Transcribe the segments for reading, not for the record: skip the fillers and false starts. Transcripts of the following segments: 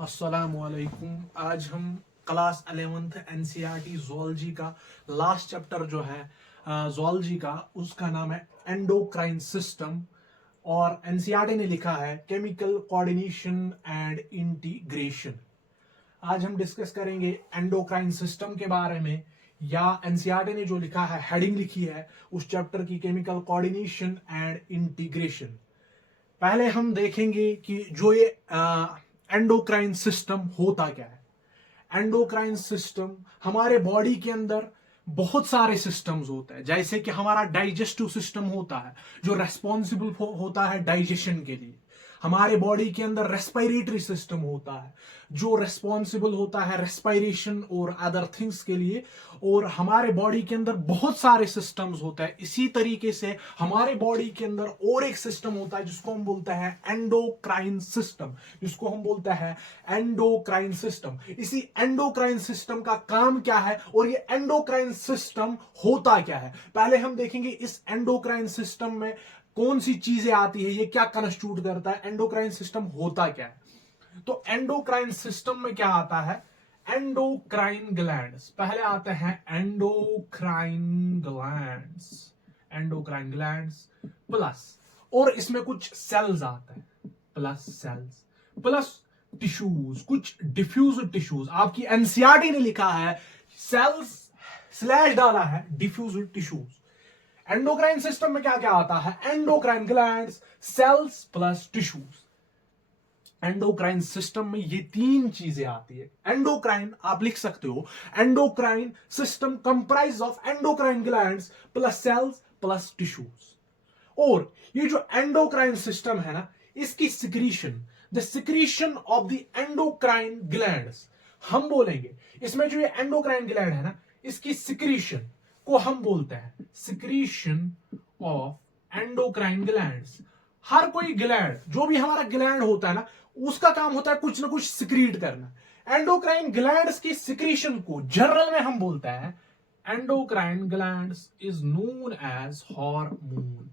अस्सलामुअलैकुम। आज हम क्लास 11th एनसीईआरटी ज़ूलॉजी का लास्ट चैप्टर जो है ज़ूलॉजी का, उसका नाम है एंडोक्राइन सिस्टम। और एनसीईआरटी ने लिखा है केमिकल कोऑर्डिनेशन एंड इंटीग्रेशन। आज हम डिस्कस करेंगे एंडोक्राइन सिस्टम के बारे में, या एनसीईआरटी ने जो लिखा है, हेडिंग लिखी है उस चैप्टर की, केमिकल कोऑर्डिनेशन एंड इंटीग्रेशन। पहले हम देखेंगे कि जो ये एंडोक्राइन सिस्टम होता क्या है। एंडोक्राइन सिस्टम हमारे बॉडी के अंदर बहुत सारे सिस्टम्स होते हैं। जैसे कि हमारा डाइजेस्टिव सिस्टम होता है जो रेस्पॉन्सिबल होता है डाइजेशन के लिए। हमारे बॉडी के अंदर रेस्पिरेटरी सिस्टम होता है जो रेस्पॉन्सिबल होता है रेस्पिरेशन और अदर थिंग्स के लिए। और हमारे बॉडी के अंदर बहुत सारे सिस्टम्स होते हैं। इसी तरीके से हमारे बॉडी के अंदर और एक सिस्टम होता है जिसको हम बोलते हैं एंडोक्राइन सिस्टम, जिसको हम बोलते हैं एंडोक्राइन सिस्टम। इसी एंडोक्राइन सिस्टम का काम क्या है और ये एंडोक्राइन सिस्टम होता क्या है, पहले हम देखेंगे। इस एंडोक्राइन सिस्टम में कौन सी चीजें आती है, ये क्या कंस्टिट्यूट करता है, एंडोक्राइन सिस्टम होता क्या है। तो एंडोक्राइन सिस्टम में क्या आता है, एंडोक्राइन ग्लैंड्स पहले आते हैं। एंडोक्राइन ग्लैंड्स प्लस, और इसमें कुछ सेल्स आते हैं, प्लस सेल्स प्लस टिश्यूज, कुछ डिफ्यूज टिश्यूज। आपकी एनसीईआरटी ने लिखा है सेल्स स्लैश डाला है डिफ्यूज टिश्यूज। एंडोक्राइन सिस्टम में क्या क्या आता है, endocrine glands, cells plus tissues. Endocrine system में ये तीन चीजें आती है। एंडोक्राइन आप लिख सकते हो, endocrine system comprise of endocrine glands plus cells plus tissues. और ये जो एंडोक्राइन सिस्टम है ना, इसकी secretion, the secretion of the endocrine glands, हम बोलेंगे इसमें जो ये एंडोक्राइन ग्लैंड है ना, इसकी सिक्रीशन को हम बोलते हैं सिक्रीशन ऑफ एंडोक्राइन ग्लैंड्स। हर कोई ग्लैंड, जो भी हमारा ग्लैंड होता है ना, उसका काम होता है कुछ ना कुछ सिक्रीट करना। एंडोक्राइन ग्लैंड्स की सिक्रीशन को जनरल में हम बोलते हैं endocrine glands is known as hormone,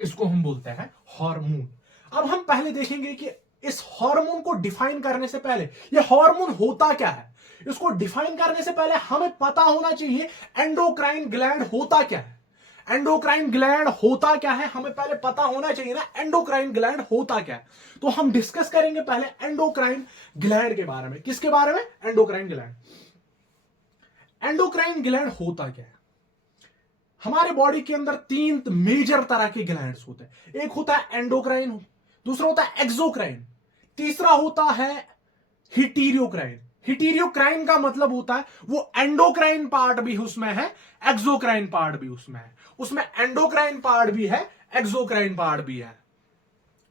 इसको हम बोलते हैं हार्मोन। अब हम पहले देखेंगे कि इस हार्मोन को डिफाइन करने से पहले ये हार्मोन होता क्या है। इसको डिफाइन करने से पहले हमें पता होना चाहिए एंडोक्राइन ग्लैंड होता क्या है। एंडोक्राइन ग्लैंड होता क्या है हमें पहले पता होना चाहिए ना, एंडोक्राइन ग्लैंड होता क्या है। तो हम डिस्कस करेंगे पहले एंडोक्राइन ग्लैंड के बारे में। किसके बारे में, एंडोक्राइन ग्लैंड। एंडोक्राइन ग्लैंड होता क्या है। हमारे बॉडी के अंदर तीन मेजर तरह के ग्लैंड्स होते हैं। एक होता है एंडोक्राइन, दूसरा होता है एक्सोक्राइन, तीसरा होता है हिटीरियोक्राइन। हिटीरियोक्राइन का मतलब होता है वो एंडोक्राइन पार्ट भी उसमें है, एक्सोक्राइन पार्ट भी उसमें है। उसमें एंडोक्राइन पार्ट भी है, एक्सोक्राइन पार्ट भी है।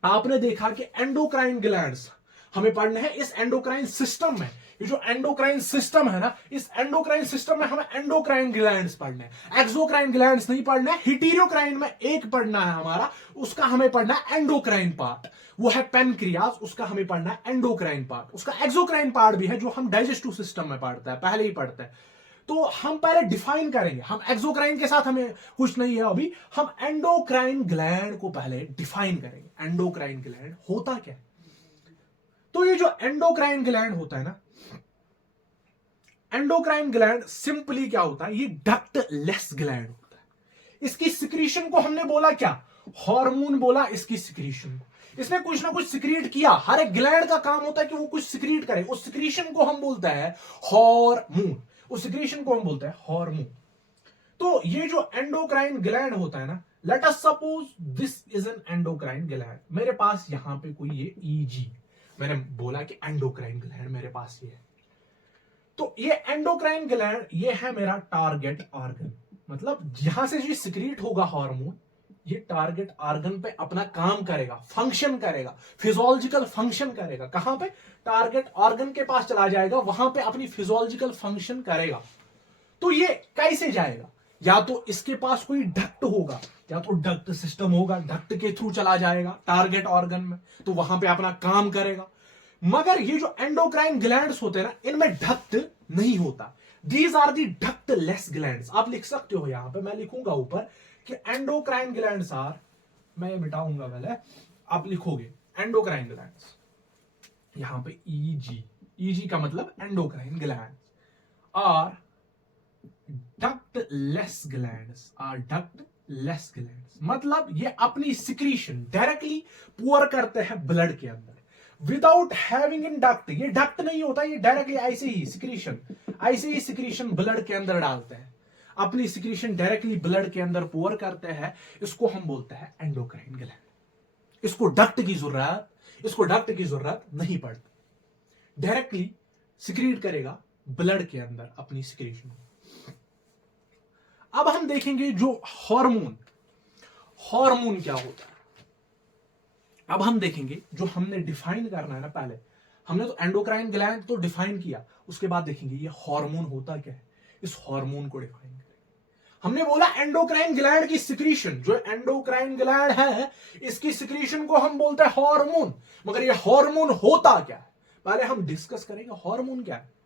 आपने देखा कि एंडोक्राइन ग्लैंड्स हमें पढ़ने हैं इस एंडोक्राइन सिस्टम में। ये जो एंडोक्राइन सिस्टम है ना, इस एंडोक्राइन सिस्टम में हमें एंडोक्राइन ग्लैंड्स पढ़ने हैं, एक्सोक्राइन ग्लैंड्स नहीं पढ़ना है। हिटीरियोक्राइन में एक पढ़ना है हमारा, उसका हमें पढ़ना है एंडोक्राइन पार्ट, वो है पेनक्रियाज, उसका हमें पढ़ना है एंडोक्राइन पार्ट। उसका एक्सोक्राइन पार्ट भी है जो हम डाइजेस्टिव सिस्टम में पढ़ते हैं, पहले ही पढ़ते हैं। तो हम पहले डिफाइन करेंगे, हम एक्सोक्राइन के साथ हमें कुछ नहीं है अभी, हम एंडोक्राइन ग्लैंड को पहले डिफाइन करेंगे। एंडोक्राइन ग्लैंड होता क्या है। तो ये जो एंडोक्राइन ग्लैंड होता है ना, एंडोक्राइन ग्लैंड सिंपली क्या होता है, ये डक्ट लेस ग्लैंड होता है। इसकी सिक्रीशन को हमने बोला क्या, हार्मोन बोला इसकी सिक्रीशन को। इसने कुछ ना कुछ सिक्रीट किया। हर एक ग्लैंड का काम होता है कि वो कुछ सिक्रीट करे, उस सिक्रीशन को हम बोलते हैं हार्मोन, उस सिक्रीशन को हम बोलते हैं हार्मोन। तो ये जो एंडोक्राइन ग्लैंड होता है ना, late us suppose this is an endocrine gland. मेरे पास यहां पे कोई ये ईजी, मैंने बोला कि एंडोक्राइन ग्लैंड मेरे पास ये है। तो ये एंडोक्राइन ग्लैंड ये है मेरा टारगेट ऑर्गन, मतलब यहां से जो सिक्रीट होगा हार्मोन, ये टारगेट ऑर्गन पे अपना काम करेगा, फंक्शन करेगा, फिजियोलॉजिकल फंक्शन करेगा। कहां पे, टारगेट ऑर्गन के पास चला जाएगा, वहां पे अपनी फिजियोलॉजिकल फंक्शन करेगा। तो ये कैसे जाएगा, या तो इसके पास कोई डक्ट होगा, या तो डक्ट सिस्टम होगा, डक्ट के थ्रू चला जाएगा टारगेट ऑर्गन में, तो वहां पे अपना काम करेगा। मगर ये जो एंडोक्राइन ग्लैंड्स होते हैं ना, इनमें डक्ट नहीं होता। These are the ductless glands. आप लिख सकते हो, यहां पे मैं लिखूंगा ऊपर कि एंडोक्राइन ग्लैंड्स आर, मैं मिटाऊंगा पहले, आप लिखोगे एंडोक्राइन ग्लैंड्स, यहां पे ईजी, ईजी का मतलब endocrine glands are ductless glands, are ductless glands, मतलब ये अपनी सिक्रीशन डायरेक्टली पुअर करते हैं ब्लड के अंदर विदाउट हैविंग इन डक्ट। ये डक्ट नहीं होता, ये डायरेक्टली ऐसे ही सिक्रीशन, ऐसे ही सिक्रीशन ब्लड के अंदर डालते हैं, अपनी सिक्रीशन डायरेक्टली ब्लड के अंदर पुअर करते हैं। इसको हम बोलते हैं एंडोक्राइन ग्लैंड। इसको डक्ट की जरूरत नहीं पड़ती, डायरेक्टली सिक्रीट करेगा ब्लड के अंदर अपनी सिक्रीशन। अब हम देखेंगे जो हार्मोन, हार्मोन क्या होता है। अब हम देखेंगे जो हमने डिफाइन करना है ना, पहले हमने तो एंडोक्राइन ग्लैंड तो डिफाइन किया, उसके बाद देखेंगे ये हार्मोन होता क्या है, इस हार्मोन को डिफाइन करेंगे। हमने बोला एंडोक्राइन ग्लैंड की सिक्रीशन, जो एंडोक्राइन ग्लैंड है इसकी सिक्रीशन को हम बोलते हैं हार्मोन। मगर ये हार्मोन होता क्या है, पहले हम डिस्कस करेंगे हार्मोन क्या है।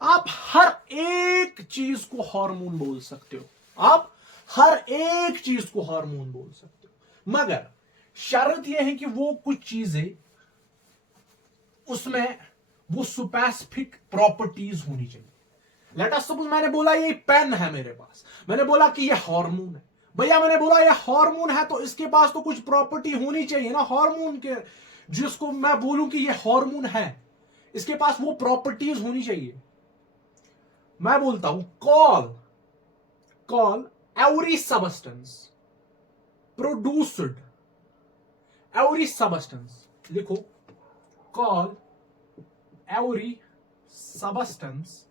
आप हर एक चीज को हार्मोन बोल सकते हो, आप हर एक चीज को हार्मोन बोल सकते हो, मगर शर्त यह है कि वो कुछ चीजें उसमें वो स्पेसिफिक प्रॉपर्टीज होनी चाहिए। लेट अस सपोज मैंने बोला ये पेन है मेरे पास, मैंने बोला कि ये हार्मोन है, भैया मैंने बोला ये हार्मोन है तो इसके पास तो कुछ प्रॉपर्टी होनी चाहिए ना हार्मोन के, जिसको मैं बोलूं कि ये हार्मोन है, इसके पास वो प्रॉपर्टीज होनी चाहिए। मैं बोलता हूं call every substance produced, every substance लिखो, call every substance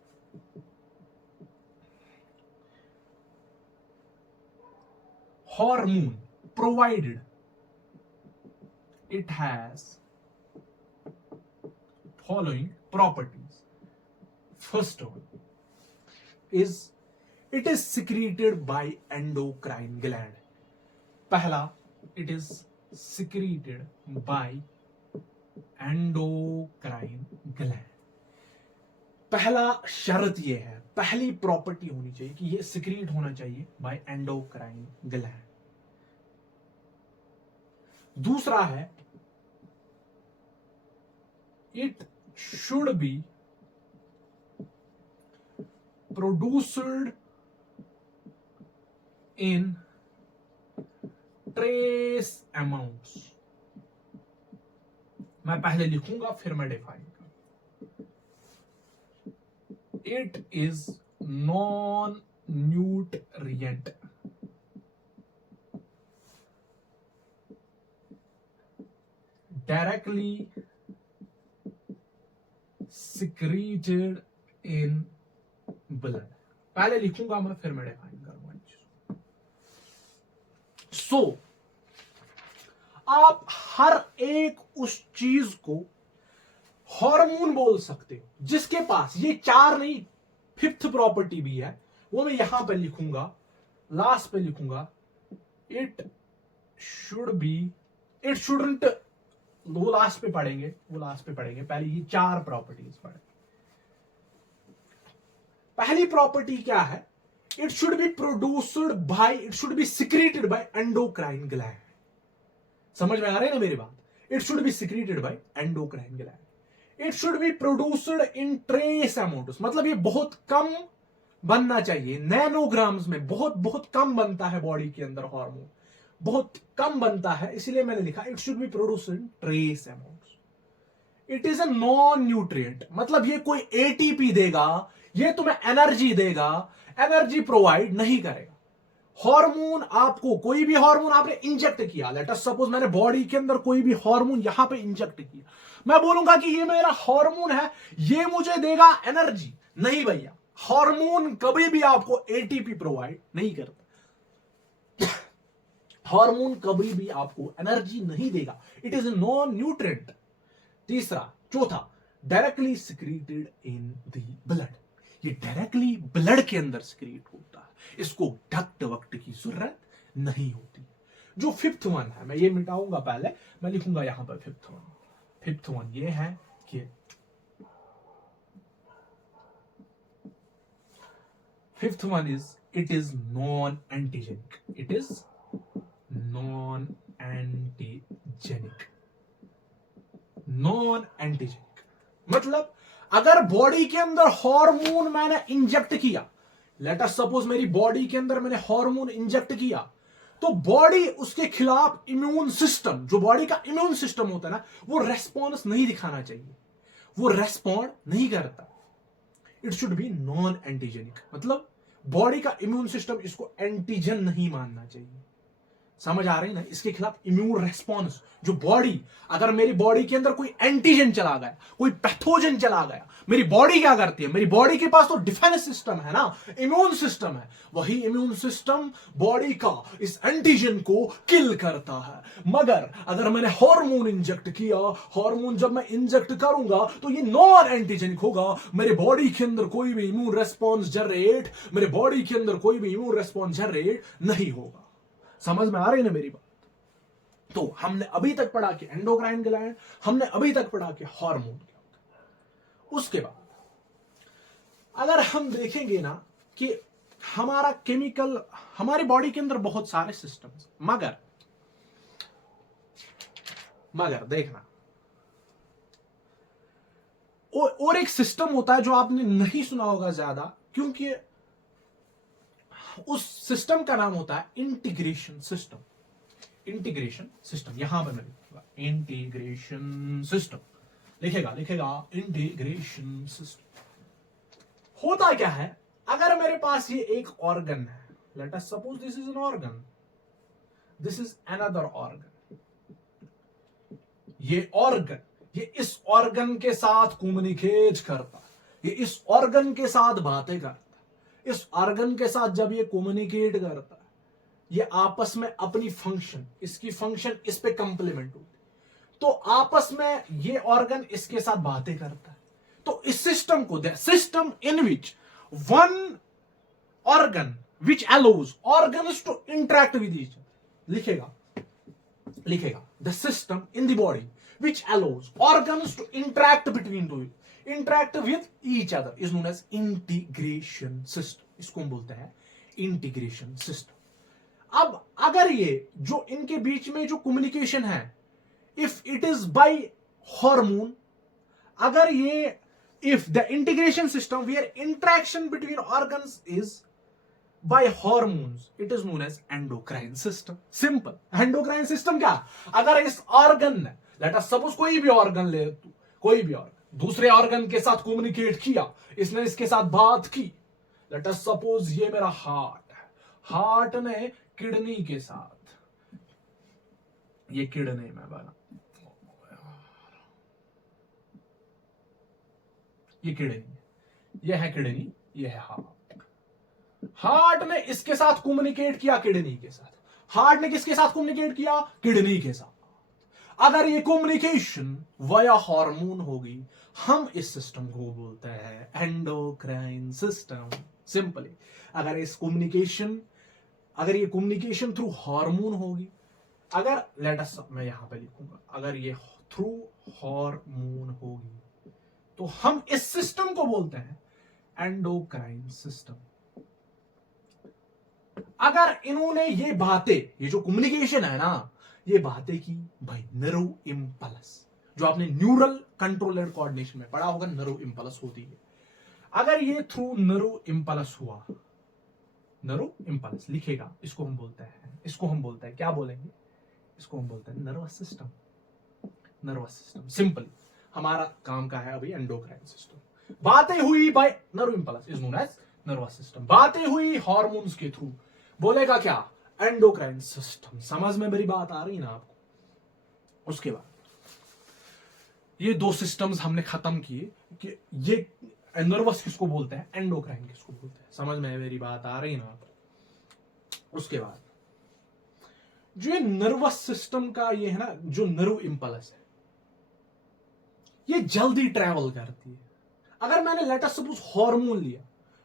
hormone provided it has following properties. First one is it is secreted by endocrine gland. पहला, it is secreted by endocrine gland. पहला शर्त यह है, पहली प्रॉपर्टी होनी चाहिए कि यह सिक्रीट होना चाहिए बाय एंडोक्राइन ग्लैंड। दूसरा है it should be produced in trace amounts. मैं पहले लिखूंगा फिर मैं डिफाइन करूंगा। It is non-nutrient, directly secreted in blood। पहले लिखूंगा मैं फिर मैं डिफाइन करूंगा। सो आप हर एक उस चीज को हार्मोन बोल सकते हो जिसके पास ये चार नहीं, फिफ्थ प्रॉपर्टी भी है, वो मैं यहां पे लिखूंगा, लास्ट पे लिखूंगा it should be, it shouldn't, वो लास्ट पे पढ़ेंगे, पहले ये चार प्रॉपर्टीज पढ़े। पहली प्रॉपर्टी क्या है, it should be produced by, it should be secreted by endocrine gland. समझ में आ रही है ना मेरी बात, it should be secreted by endocrine gland. It should be produced in trace amount, मतलब ये बहुत कम बनना चाहिए, नैनोग्राम्स में, बहुत बहुत कम बनता है बॉडी के अंदर हार्मोन, बहुत कम बनता है, इसलिए मैंने लिखा it should be produced in trace amount. It is a non nutrient, मतलब ये कोई एटीपी देगा, ये तुम्हें एनर्जी देगा, एनर्जी प्रोवाइड नहीं करेगा। हार्मोन आपको, कोई भी हार्मोन आपने इंजेक्ट किया, लेट अस सपोज मैंने बॉडी के अंदर कोई भी हार्मोन यहां पे इंजेक्ट किया, मैं बोलूंगा कि ये मेरा हार्मोन है, ये मुझे देगा एनर्जी, नहीं भैया, हार्मोन कभी भी आपको एटीपी प्रोवाइड नहीं करता, हार्मोन कभी भी आपको एनर्जी नहीं देगा, इट इज नॉन न्यूट्रिएंट। तीसरा, चौथा, directly secreted in the blood, ये डायरेक्टली ब्लड के अंदर सिक्रीट होता है, इसको डक्ट वक्त की जरूरत नहीं होती। जो फिफ्थ वन है, मैं ये मिटाऊंगा, पहले मैं लिखूंगा यहां पर फिफ्थ वन। फिफ्थ वन ये है कि fifth one is it is non antigenic, it is non antigenic. Antigenic, non antigenic मतलब अगर बॉडी के अंदर हार्मोन मैंने इंजेक्ट किया, लेट अस सपोज मेरी बॉडी के अंदर मैंने हार्मोन इंजेक्ट किया, तो बॉडी उसके खिलाफ इम्यून सिस्टम, जो बॉडी का इम्यून सिस्टम होता है ना, वो रेस्पॉन्स नहीं दिखाना चाहिए, वो रेस्पॉन्ड नहीं करता। It should be non antigenic मतलब बॉडी का इम्यून सिस्टम इसको एंटीजन नहीं मानना चाहिए। समझ आ रही ना, इसके खिलाफ इम्यून रेस्पॉन्स, जो बॉडी, अगर मेरी बॉडी के अंदर कोई एंटीजन चला गया, कोई पैथोजन चला गया, मेरी बॉडी क्या करती है, मेरी बॉडी के पास तो डिफेंस सिस्टम है ना, इम्यून सिस्टम है, वही इम्यून सिस्टम बॉडी का इस एंटीजन को किल करता है। मगर अगर मैंने हार्मोन इंजेक्ट किया, हार्मोन जब मैं इंजेक्ट करूंगा तो ये नॉन एंटीजेनिक होगा, मेरे बॉडी के अंदर कोई भी इम्यून रेस्पॉन्स जनरेट, मेरे बॉडी के अंदर कोई भी इम्यून रेस्पॉन्स जनरेट नहीं होगा। समझ में आ रही ना मेरी बात? तो हमने अभी तक पढ़ा कि एंडोक्राइन ग्लैंड, हमने अभी तक पढ़ा कि हार्मोन क्या होता है। उसके बाद अगर हम देखेंगे ना कि हमारा केमिकल, हमारी बॉडी के अंदर बहुत सारे सिस्टम्स, मगर देखना, और एक सिस्टम होता है जो आपने नहीं सुना होगा ज्यादा, क्योंकि उस सिस्टम का नाम होता है इंटीग्रेशन सिस्टम। इंटीग्रेशन सिस्टम यहां पर मैं लिखूंगा, इंटीग्रेशन सिस्टम लिखेगा इंटीग्रेशन सिस्टम। होता क्या है, अगर मेरे पास ये एक ऑर्गन है, late us suppose this is an organ, this is another organ, ये ऑर्गन, ये इस ऑर्गन के साथ कम्युनिकेट करता, ये इस ऑर्गन के साथ बातें करता, इस ऑर्गन के साथ जब ये कम्युनिकेट करता है, ये आपस में अपनी फंक्शन, इसकी फंक्शन इस पे कंप्लीमेंट होती, तो आपस में ये ऑर्गन इसके साथ बातें करता है। तो इस सिस्टम को, the system in which one organ which allows organs to interact with each other, लिखेगा the system in the body which allows organs to interact between two, interact with each other is known as integration system. इसको हम बोलते हैं integration system. अब अगर ये जो इनके बीच में जो कम्युनिकेशन है, if it is by hormone, अगर ये, if the integration system where interaction between organs is by hormones, it is known as endocrine system. Simple, endocrine system क्या, अगर इस ऑर्गन ने, लेट अस सपोज कोई भी ऑर्गन ले तू, कोई भी ऑर्गन दूसरे ऑर्गन के साथ कम्युनिकेट किया, इसने इसके साथ बात की, लेट अस सपोज ये मेरा हार्ट है, हार्ट ने किडनी के साथ, ये किडनी में बना, ये किडनी, ये है किडनी, ये है हार्ट, हार्ट ने इसके साथ कम्युनिकेट किया किडनी के साथ, हार्ट ने किसके साथ कम्युनिकेट किया, किडनी के साथ। अगर ये कम्युनिकेशन वाया हार्मोन होगी, हम इस सिस्टम को बोलते हैं एंडोक्राइन सिस्टम। सिंपली, अगर ये कम्युनिकेशन थ्रू हार्मोन होगी, अगर लेट अस, मैं यहां पे लिखूंगा, अगर ये थ्रू हार्मोन होगी, तो हम इस सिस्टम को बोलते हैं एंडोक्राइन सिस्टम। अगर इन्होंने ये बातें, ये जो कम्युनिकेशन है ना, ये बातें की भाई नर्व इंपल्स, जो आपने न्यूरल कंट्रोलर कोऑर्डिनेशन में पढ़ा होगा, नर्व इंपल्स होती है। अगर ये थ्रू नर्व इंपल्स हुआ, नर्व इंपल्स लिखेगा, इसको हम बोलते हैं क्या बोलेंगे, इसको हम बोलते हैं nervous system. Nervous system simply हमारा काम का है अभी एंडोक्राइन सिस्टम। बातें हुई by nerve impulse is known as nervous system, बातें हुई हार्मोन्स के थ्रू, बोलेगा क्या, एंडोक्राइन सिस्टम। समझ में मेरी बात आ रही ना आपको? उसके बाद ये दो सिस्टम्स हमने खत्म किए कि ये नर्वस किसको बोलते हैं, एंडोक्राइन किसको बोलते हैं। समझ में मेरी बात आ रही ना आपको? उसके बाद जो ये नर्वस सिस्टम का ये है ना, जो नर्व इंपल्स है, ये जल्दी ट्रैवल करती है। अगर मैंने लेट अस सपोज हार्मोन लिया,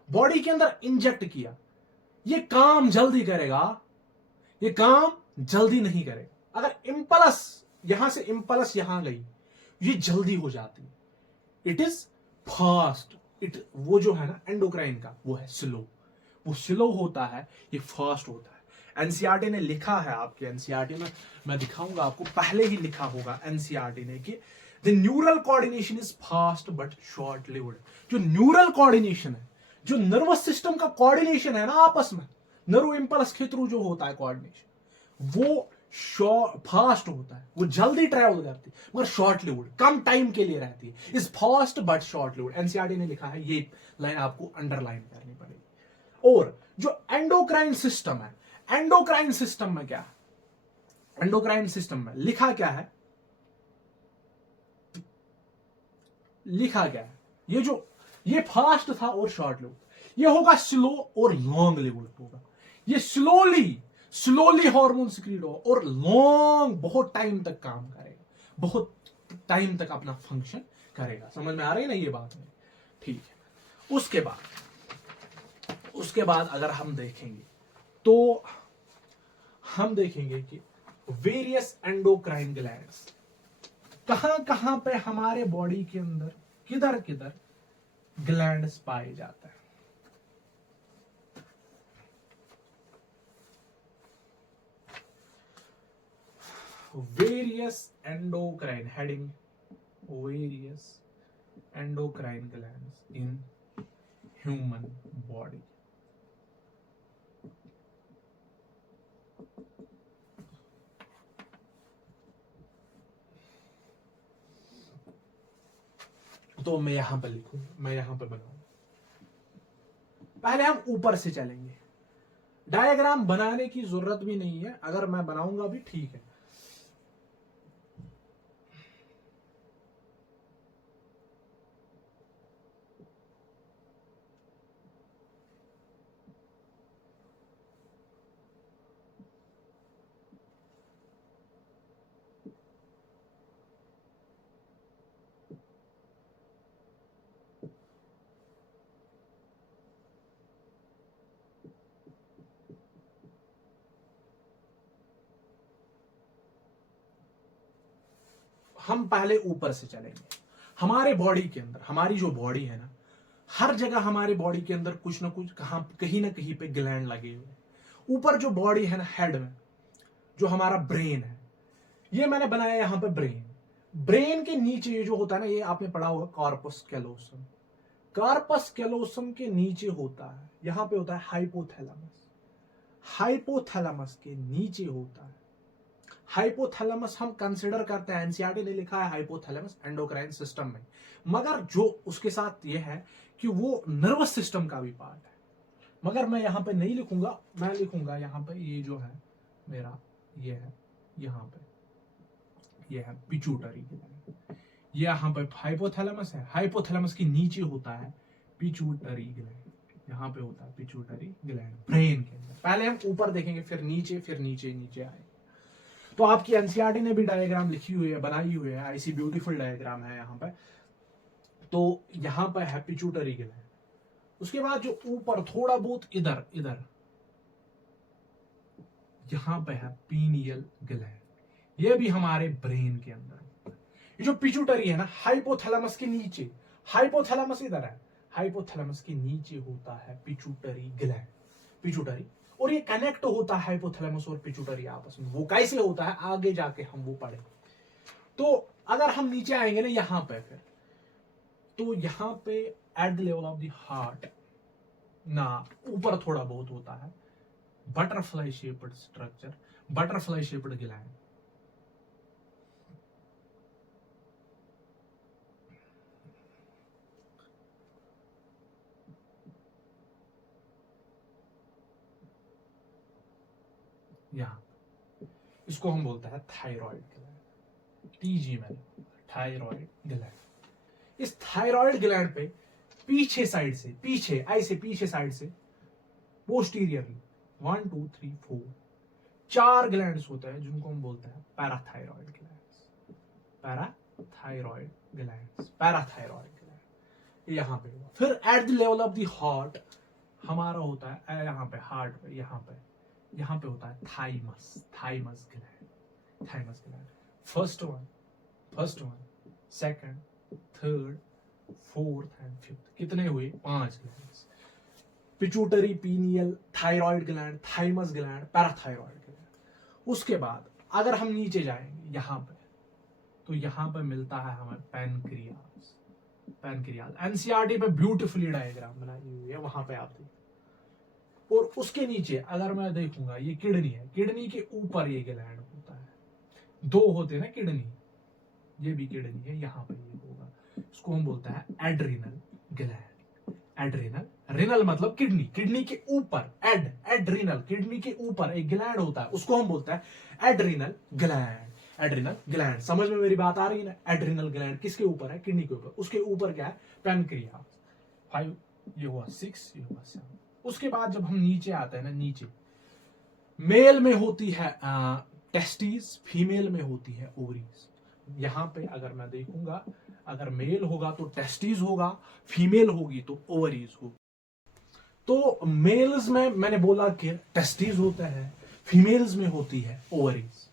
बॉडी के अंदर इंजेक्ट किया, ये काम जल्दी करेगा, ये काम जल्दी नहीं करेगा। अगर इंपल्स यहां से इंपल्स यहां गई, ये जल्दी हो जाती है, इट इज फास्ट। वो जो है ना एंडोक्राइन का, वो है स्लो, वो स्लो होता है, ये फास्ट होता है। एनसीईआरटी ने लिखा है, आपके एनसीईआरटी में मैं दिखाऊंगा आपको, पहले ही लिखा होगा एनसीईआरटी ने कि the neural coordination is fast but short lived. जो न्यूरल कोऑर्डिनेशन है, जो नर्वस सिस्टम का कोऑर्डिनेशन है ना आपस में, नर्व इंपल्स के थ्रू जो होता है कोऑर्डिनेशन, वो फास्ट होता है, वो जल्दी ट्रैवल करती है, मगर शॉर्ट लिव्ड, कम टाइम के लिए रहती है। Is fast but short lived, NCERT ने लिखा है, ये लाइन आपको अंडरलाइन करनी पड़ेगी। और जो एंडोक्राइन सिस्टम है, एंडोक्राइन सिस्टम में क्या है, एंडोक्राइन सिस्टम में लिखा क्या है, लिखा क्या है, ये फास्ट था और शॉर्ट लिव्ड, ये होगा स्लो और लॉन्ग लिव्ड होगा। ये स्लोली हार्मोन सिक्रीट होगा और लॉन्ग, बहुत टाइम तक काम करेगा, बहुत टाइम तक अपना फंक्शन करेगा। समझ में आ रही है ना ये बात में? ठीक है। उसके बाद अगर हम देखेंगे तो हम देखेंगे कि वेरियस एंडोक्राइन ग्लैंड्स कहां पे हमारे बॉडी के अंदर किधर किधर ग्लैंड्स पाए जाते हैं। Various endocrine, heading various endocrine glands in human body. तो मैं यहां पर लिखूंगा, मैं यहां पर बनाऊंगा। पहले हम ऊपर से चलेंगे, डायग्राम बनाने की जरूरत भी नहीं है, अगर मैं बनाऊंगा भी ठीक है। हम पहले ऊपर से चलेंगे। हमारे बॉडी के अंदर, हमारी जो बॉडी है ना, हर जगह हमारे बॉडी के अंदर कुछ ना कुछ, कहीं ना कहीं पे ग्लैंड लगे हुए। ऊपर जो बॉडी है ना, हेड में जो हमारा ब्रेन है, ये मैंने बनाया यहां पे ब्रेन। ब्रेन के नीचे ये जो होता है ना, ये आपने पढ़ा होगा कॉर्पस कैलोसम। कॉर्पस कैलोसम के नीचे होता है, यहां पे होता है हाइपोथैलेमस। हाइपोथैलेमस के नीचे होता है, हाइपोथैलेमस हम कंसिडर करते हैं, एनसीईआरटी ने लिखा है हाइपोथैलेमस एंडोक्राइन सिस्टम में, मगर जो उसके साथ ये है कि वो नर्वस सिस्टम का भी पार्ट है। मगर मैं यहां पे नहीं लिखूंगा, मैं लिखूंगा यहां पे ये जो है मेरा, ये है यहां पे, ये है पिट्यूटरी ग्लैंड। ये यहां पे हाइपोथैलेमस है, हाइपोथैलेमस के नीचे होता है पिट्यूटरी ग्लैंड, यहां पे होता है पिट्यूटरी ग्लैंड ब्रेन के अंदर। पहले हम ऊपर देखेंगे, फिर नीचे, फिर नीचे आए। तो आपकी एनसीईआरटी ने भी डायग्राम लिखी हुई है, बनाई हुई है, ऐसी ब्यूटीफुल डायग्राम है यहाँ पे। तो यहाँ पे है पिट्यूटरी ग्लैंड। उसके बाद जो ऊपर थोड़ा बहुत इधर यहाँ पे है पीनियल ग्लैंड, ये भी हमारे ब्रेन के अंदर। ये जो पिट्यूटरी है ना, हाइपोथैलेमस के नीचे, हाइपोथैलेमस इधर है, हाइपोथैलेमस के नीचे होता है पिट्यूटरी ग्लैंड, पिट्यूटरी। और ये कनेक्ट होता है हाइपोथैलेमस और पिट्यूटरी आपस में। वो कैसे होता है आगे जाके हम वो पढ़ेंगे। तो अगर हम नीचे आएंगे ना यहां पे, फिर तो यहां पे at the level of the heart ना, ऊपर थोड़ा बहुत होता है butterfly shaped structure, butterfly shaped gland. यहां इसको हम बोलते हैं थायराइड ग्लैंड, टीजी में थायराइड ग्लैंड। इस थायराइड ग्लैंड पे पीछे साइड से, पीछे ऐसे पीछे साइड से पोस्टीरियरली 1 2 3 4 4 ग्लैंड्स होते हैं, जिनको हम बोलते हैं parathyroid glands, parathyroid glands, parathyroid gland यहाँ पे। फिर at the level of the heart हमारा होता है यहाँ पे, हार्ट पे यहाँ पे होता है thymus, thymus gland, thymus gland. First one, second, third, fourth and fifth, कितने हुए? 5 glands. Pituitary, pineal, thyroid gland, thymus gland, parathyroid gland. उसके बाद अगर हम नीचे जाएंगे यहां पे, तो यहां पे मिलता है हमें पैनक्रियाज। पैनक्रियाज एनसीईआरटी पे ब्यूटीफुली डायग्राम बनाई हुई है, वहां पे आप देखिए। और उसके नीचे अगर मैं देखूंगा, ये किडनी है, किडनी के ऊपर ये ग्लैंड होता है, दो होते हैं ना किडनी, ये भी किडनी है, यहां पे ये होगा, इसको हम बोलते हैं एड्रिनल ग्लैंड। एड्रिनल, रिनल मतलब किडनी, किडनी के ऊपर, एड्रिनल, किडनी के ऊपर एक ग्लैंड होता है, उसको हम बोलते हैं एड्रिनल ग्लैंड। एड्रिनल ग्लैंड, समझ में मेरी बात आ रही है ना? एड्रिनल ग्लैंड किसके ऊपर है? किडनी के ऊपर। उसके ऊपर क्या है? पैनक्रियाज। 5, ये हुआ 6, ये हुआ 7। उसके बाद जब हम नीचे आते हैं ना, नीचे मेल में होती है टेस्टिस, फीमेल में होती है ओवरीज। यहां पे अगर मैं देखूंगा, अगर मेल होगा तो टेस्टिस होगा, फीमेल होगी तो ओवरीज होगी। तो मेल्स में मैंने बोला कि टेस्टिस होता है, फीमेल्स में होती है ओवरीज।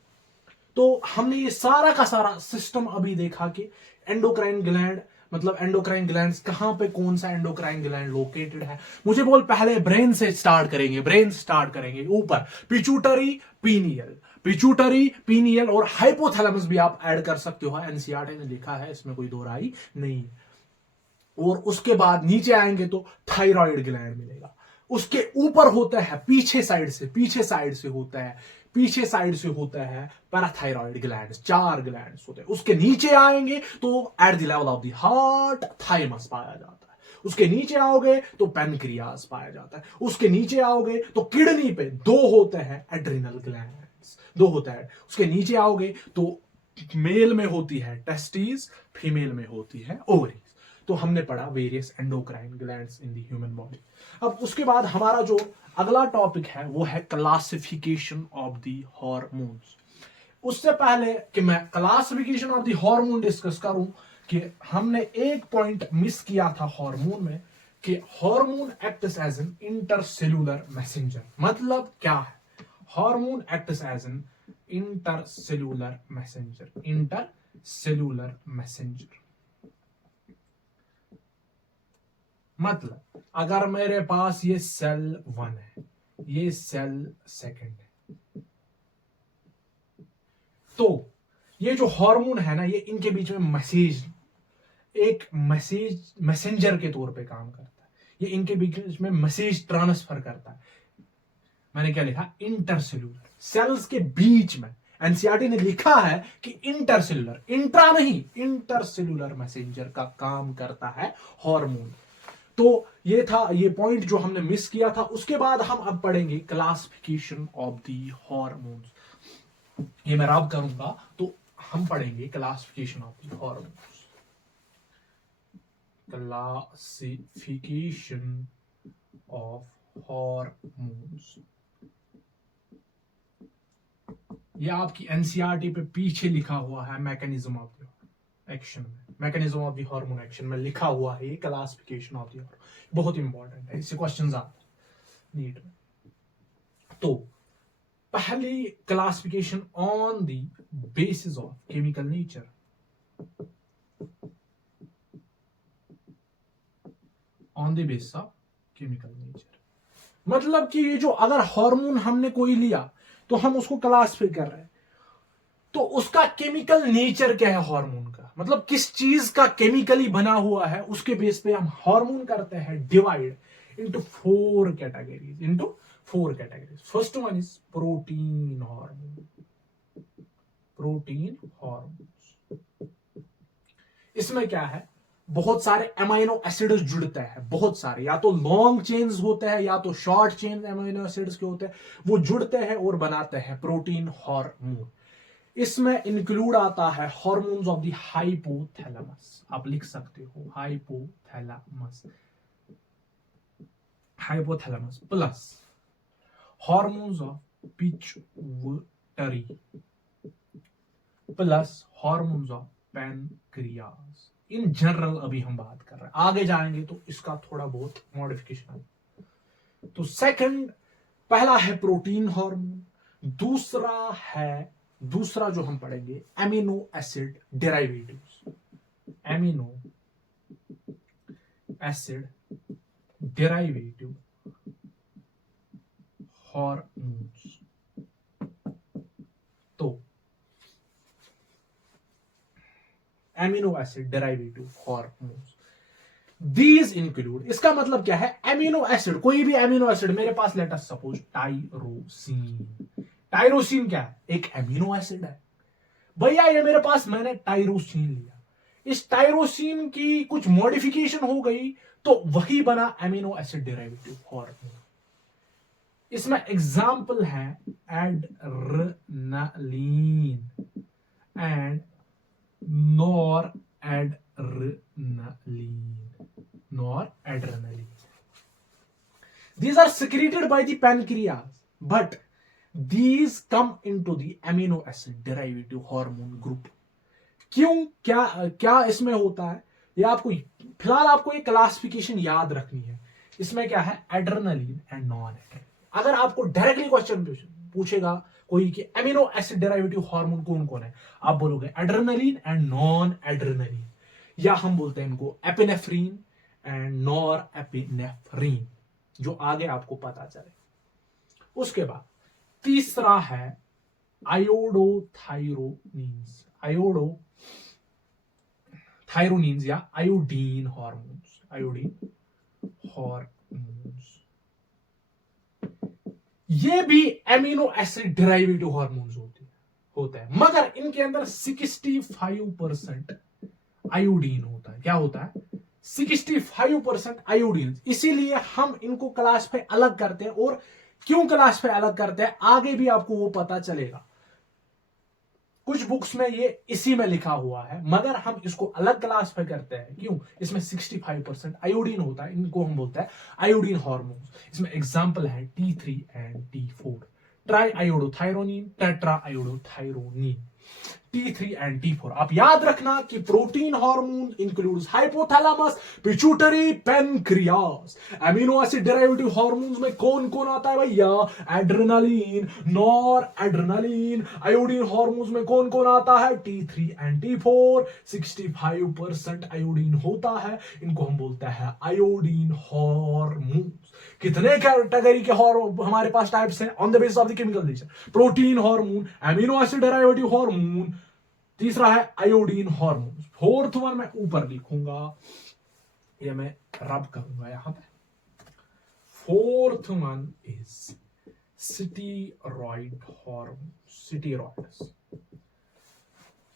तो हमने ये सारा का सारा सिस्टम अभी देखा कि एंडोक्राइन ग्लैंड, मतलब एंडोक्राइन ग्लैंड्स कहां पे, कौन सा एंडोक्राइन ग्लैंड लोकेटेड है। मुझे बोल पहले ब्रेन से स्टार्ट करेंगे, ब्रेन स्टार्ट करेंगे। ऊपर पिट्यूटरी, पीनियल, पिट्यूटरी, पीनियल और हाइपोथैलेमस भी आप ऐड कर सकते हो, एनसीईआरटी ने लिखा है, इसमें कोई दो राय नहीं है। और उसके बाद नीचे आएंगे तो थायराइड ग्लैंड मिलेगा। उसके ऊपर होता है पीछे साइड से, पीछे साइड से होता है, पीछे साइड से होता है पैराथायराइड ग्लैंड, 4 ग्लैंड होते हैं। उसके नीचे आएंगे तो at the level of the heart thymus पाया जाता है। उसके नीचे आओगे तो पैनक्रियाज पाया जाता है। उसके नीचे आओगे तो किडनी पे 2 होते हैं एड्रिनल ग्लैंड्स, 2 होता है। उसके नीचे आओगे तो मेल में होती है टेस्टिस, फीमेल में होती है ओवरीज। तो हमने पढ़ा various endocrine glands in the human body. अब उसके बाद हमारा जो अगला टॉपिक है वो है क्लासिफिकेशन ऑफ द हार्मोन्स। उससे पहले कि मैं classification of the hormone discuss करूं, कि हमने एक पॉइंट मिस किया था हार्मोन में, कि hormone acts as an intercellular messenger. मतलब क्या है? Hormone acts as an intercellular messenger, intercellular messenger. मतलब अगर मेरे पास ये सेल 1 है, ये सेल 2 है, तो ये जो हार्मोन है ना, ये इनके बीच में मैसेज, एक मैसेज मैसेंजर के तौर पे काम करता है। ये इनके बीच में मैसेज ट्रांसफर करता है। मैंने क्या लिखा? इंटरसेल्यूलर, सेल्स के बीच में। एनसीईआरटी ने लिखा है कि इंटरसेल्यूलर, इंट्रा नहीं, इंटरसेल्यूलर मैसेंजर का काम करता है हार्मोन। तो ये था ये पॉइंट जो हमने मिस किया था। उसके बाद हम अब पढ़ेंगे क्लासिफिकेशन ऑफ द हार्मोन्स। ये मैं रब करूंगा तो हम पढ़ेंगे classification of the hormones. Classification of hormones, ये आपकी एनसीईआरटी पे पीछे लिखा हुआ है, मैकेनिज्म ऑफ द एक्शन में, mechanism of the hormone action में लिखा हुआ है ये क्लासिफिकेशन ऑफ द हार्मोन। बहुत इंपॉर्टेंट है, इससे क्वेश्चंस आते हैं नीट में। तो पहली classification on the basis of chemical nature. On the basis of chemical nature मतलब कि ये जो अगर हार्मोन हमने कोई लिया तो हम उसको क्लासिफाई कर रहे हैं, तो उसका केमिकल नेचर क्या है हार्मोन का, मतलब किस चीज का केमिकली बना हुआ है, उसके बेस पे हम हार्मोन करते हैं divide into 4 categories, into 4 categories. First one is protein hormone, protein hormone. इसमें क्या है, बहुत सारे अमाइनो एसिड्स जुड़ते हैं, बहुत सारे, या तो लॉन्ग चेन्स होते हैं या तो शॉर्ट चेन अमाइनो एसिड्स के होते हैं, वो जुड़ते हैं और बनाते हैं प्रोटीन हार्मोन। इसमें इंक्लूड आता है हार्मोन्स ऑफ द हाइपोथैलेमस, आप लिख सकते हो hypothalamus, hypothalamus plus hormones of pituitary plus hormones of pancreas. In general अभी हम बात कर रहे हैं, आगे जाएंगे तो इसका थोड़ा बहुत मॉडिफिकेशन है। तो सेकंड, पहला है प्रोटीन हार्मोन, दूसरा जो हम पढ़ेंगे amino acid derivatives, amino acid derivative hormones. तो amino acid derivative hormones, these include, इसका मतलब क्या है, एमिनो एसिड, कोई भी एमिनो एसिड, मेरे पास let us suppose tyrosine. Tyrosine क्या है, एक एमिनो एसिड है भैया, ये मेरे पास मैंने टाइरोसिन लिया, इस टाइरोसिन की कुछ मॉडिफिकेशन हो गई तो वही बना एमिनो एसिड डेरिवेटिव हॉर्मोन। इसमें एग्जाम्पल है adrenaline and nor adrenaline. These are secreted by the pancreas, but these come into the amino acid derivative hormone group. क्यों, क्या क्या इसमें होता है, ये आपको फिलहाल आपको ये क्लासिफिकेशन याद रखनी है। इसमें क्या है, एड्रेनालिन एंड नॉन एड्रेनालिन। अगर आपको डायरेक्टली क्वेश्चन पूछेगा कोई कि एमिनो एसिड डेरिवेटिव हार्मोन कौन कौन है, आप बोलोगे एड्रेनालिन एंड नॉन एड्रेनालिन, या हम बोलते हैं इनको एपिनेफ्रीन एंड नॉर एपिनेफ्रीन, जो आगे आपको पता चले। उसके बाद तीसरा है आयोडोथायरोनिन्स, आयोडोथायरोनिन्स या आयोडीन हार्मोन्स, आयोडीन हार्मोन्स। ये भी एमिनो एसिड डेरिवेटिव हार्मोन्स होते हैं, मगर इनके अंदर 65% आयोडीन होता है। क्या होता है, 65% आयोडीन। इसीलिए हम इनको क्लास पे अलग करते हैं, और क्यों क्लास पे अलग करते हैं आगे भी आपको वो पता चलेगा। कुछ बुक्स में ये इसी में लिखा हुआ है, मगर हम इसको अलग क्लास पे करते हैं। क्यों, इसमें 65% आयोडीन होता है, इनको हम बोलते हैं आयोडीन हार्मोन्स। इसमें एग्जांपल है T3 and T4, try iodothyronine, tetra iodothyronine, T3 and T4। आप याद रखना कि protein hormone includes hypothalamus, pituitary, pancreas. Amino acid derivative hormones में कौन कौन आता है भैया, adrenaline, nor adrenaline. Iodine hormones में कौन कौन आता है, T3 एंड T4। 65% आयोडीन होता है, इनको हम बोलते हैं आयोडीन हार्मोन्स। कितने कैटेगरी के हमारे पास टाइप्स हैं, on the basis of the chemical nature, protein hormone, amino acid derivative hormone, तीसरा है आयोडीन हार्मोन। फोर्थ वन मैं ऊपर लिखूंगा, ये मैं रब करूंगा यहां पे। Fourth one is steroid hormone, steroids.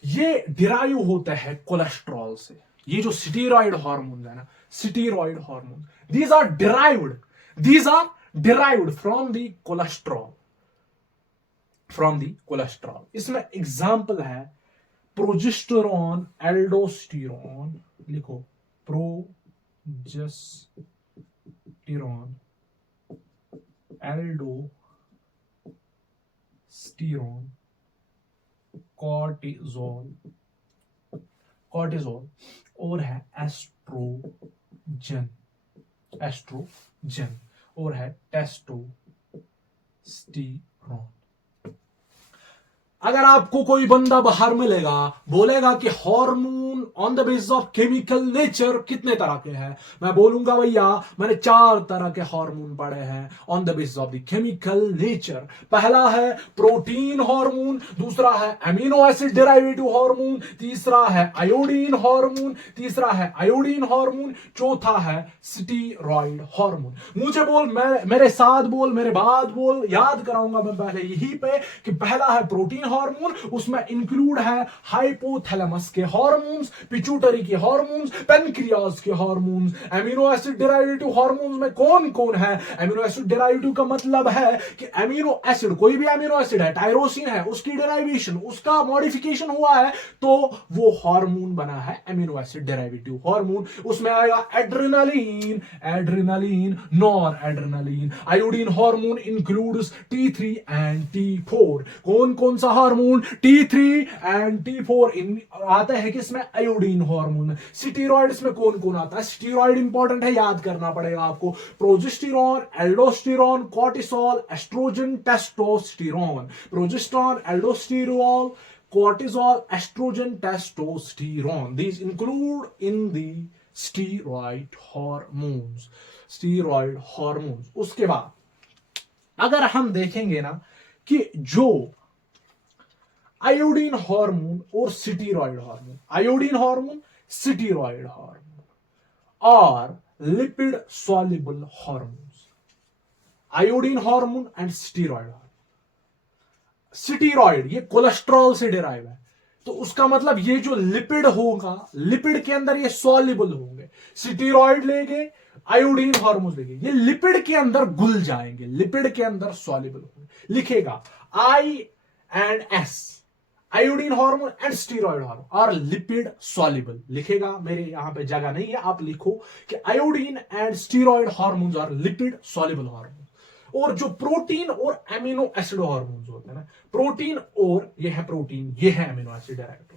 ये डिराइव होता है कोलेस्ट्रॉल से। ये जो स्टीरॉइड हार्मोन है ना, steroid hormone, these are derived from the cholesterol, इसमें एग्जाम्पल है प्रोजेस्टेरॉन, एल्डोस्टेरॉन, लिखो प्रोजेस्टेरॉन, एल्डोस्टेरॉन, कॉर्टिजोल, और है एस्ट्रोजन, और है टेस्टोस्टेरॉन। अगर आपको कोई बंदा बाहर मिलेगा, बोलेगा कि hormone on the basis of chemical nature कितने तरह के हैं, मैं बोलूंगा भैया मैंने 4 तरह के हार्मोन पढ़े हैं on the basis of the chemical nature. पहला है प्रोटीन हार्मोन, दूसरा है एमिनो एसिड डेरिवेटिव हार्मोन, तीसरा है आयोडीन हार्मोन, चौथा है स्टीरॉइड हार्मोन। मुझे बोल, मेरे साथ बोल, मेरे बाद बोल, याद कराऊंगा मैं पहले यहीं पे कि पहला है प्रोटीन हार्मोन, उसमें इंक्लूड है हाइपोथैलेमस के हार्मोन्स, पिट्यूटरी के हार्मोन्स, पेनक्रियास के hormones. Amino acid derivative hormones में कौन कौन है, एमिनो एसिड डेरिवेटिव का मतलब है कि एमिनो एसिड, कोई भी एमिनो एसिड है, टायरोसिन है, उसकी डेरिवेशन, उसका मॉडिफिकेशन हुआ है तो वो हार्मोन बना है एमिनो एसिड डेरिवेटिव हार्मोन। उसमें आएगा adrenaline, nor adrenaline. Iodine hormone includes T3 and T4। कौन कौन सा हार्मोन, T3 एंड T4 आता है किसमें, आयोडीन हार्मोन। स्टीरॉइड्स में कौन कौन आता है, स्टीरॉइड इंपॉर्टेंट है, याद करना पड़ेगा आपको, progesterone, aldosterone, cortisol, estrogen, testosterone. Progesterone, aldosterone, cortisol, estrogen, testosterone. These include in the steroid hormones. उसके बाद अगर हम देखेंगे ना कि जो आयोडीन हार्मोन और steroid hormone, iodine hormone, steroid hormone और lipid soluble hormones, iodine hormone and steroid hormone. Steroid ये कोलेस्ट्रॉल से डिराइव है, तो उसका मतलब ये जो लिपिड होगा, लिपिड के अंदर ये सॉल्युबल होंगे। स्टीरॉयड लेंगे, आयोडीन हार्मोन लेंगे, ये लिपिड के अंदर घुल जाएंगे, लिपिड के अंदर सॉल्युबल होंगे। लिखेगा I and S, iodine hormone and steroid hormone और लिपिड सॉल्युबल। लिखेगा, मेरे यहां पे जगह नहीं है, आप लिखो कि आयोडीन एंड स्टीरॉयड हार्मोन्स और लिपिड सॉल्युबल हार्मोन। और जो प्रोटीन और एमिनो एसिड हार्मोन्स होते हैं ना, प्रोटीन और ये है प्रोटीन, ये है एमिनो एसिड डायरेक्ट,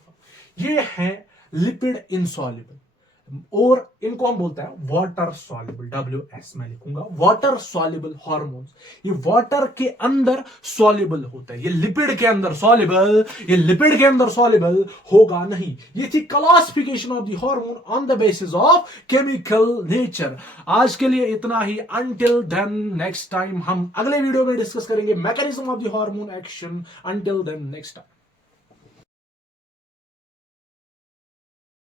ये है लिपिड इनसॉल्युबल, और इनको हम बोलते हैं वाटर सॉल्युबल, WS मैं लिखूंगा, वाटर सॉल्युबल हार्मोन्स। ये वाटर के अंदर सॉल्युबल होता है, ये लिपिड के अंदर सॉल्युबल, ये लिपिड के अंदर सॉल्युबल होगा नहीं। ये थी classification of the hormone on the basis of chemical nature. आज के लिए इतना ही, अंटिल देन नेक्स्ट टाइम हम अगले वीडियो में डिस्कस करेंगे mechanism of the hormone action. Until then next time.